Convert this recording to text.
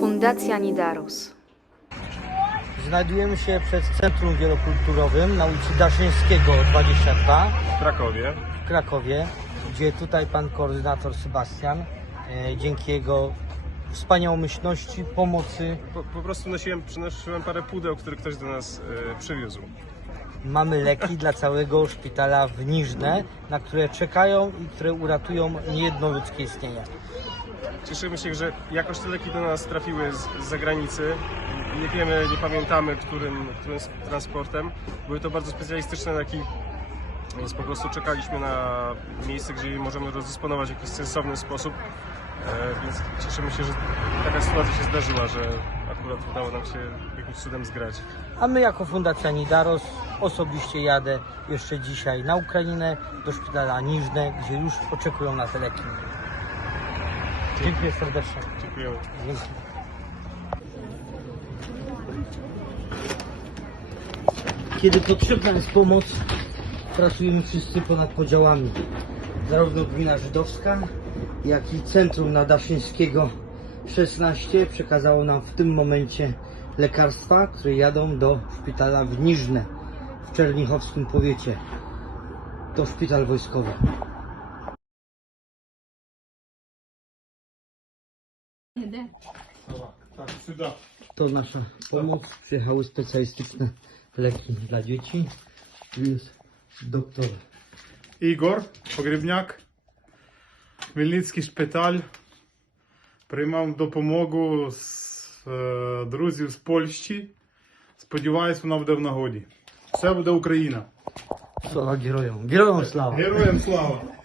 Fundacja Nidaros. Znajdujemy się przed Centrum Wielokulturowym na ulicy Daszyńskiego 22 w Krakowie. w Krakowie, gdzie tutaj pan koordynator Sebastian, e, dzięki jego wspaniałomyślności, pomocy Po, po prostu nosiłem, przynosiłem parę pudeł, które ktoś do nas e, przywiózł. mamy leki dla całego szpitala w Niżne, na które czekają i które uratują niejedno ludzkie istnienie. Cieszymy się, że jakoś te leki do nas trafiły z, z zagranicy. Nie wiemy, nie pamiętamy, którym, którym transportem. Były to bardzo specjalistyczne leki, więc po prostu czekaliśmy na miejsce, gdzie możemy rozdysponować w jakiś sensowny sposób. E, więc cieszymy się, że taka sytuacja się zdarzyła, że akurat udało nam się jakimś cudem zgrać. A my jako Fundacja Nidaros osobiście jadę jeszcze dzisiaj na Ukrainę, do szpitala Niżne, gdzie już oczekują na te leki. Dziękuję serdecznie. Dziękujemy. Dzięki. Kiedy potrzebna jest pomoc, pracujemy wszyscy ponad podziałami. Zarówno gmina żydowska, jak i Centrum Nadaszyńskiego 16 przekazało nam w tym momencie lekarstwa, które jadą do szpitala w Niżne w czernichowskim powiecie. To szpital wojskowy. To nasza pomoc. Przyjechały specjalistyczne leki dla dzieci. Tu jest doktor Ігор Погрібняк, Хмельницький шпиталь. Приймав допомогу з е, друзів з Польщі. Сподіваюсь, вона буде в нагоді. Все буде Україна. Sława Героям. Героям слава! Героям слава!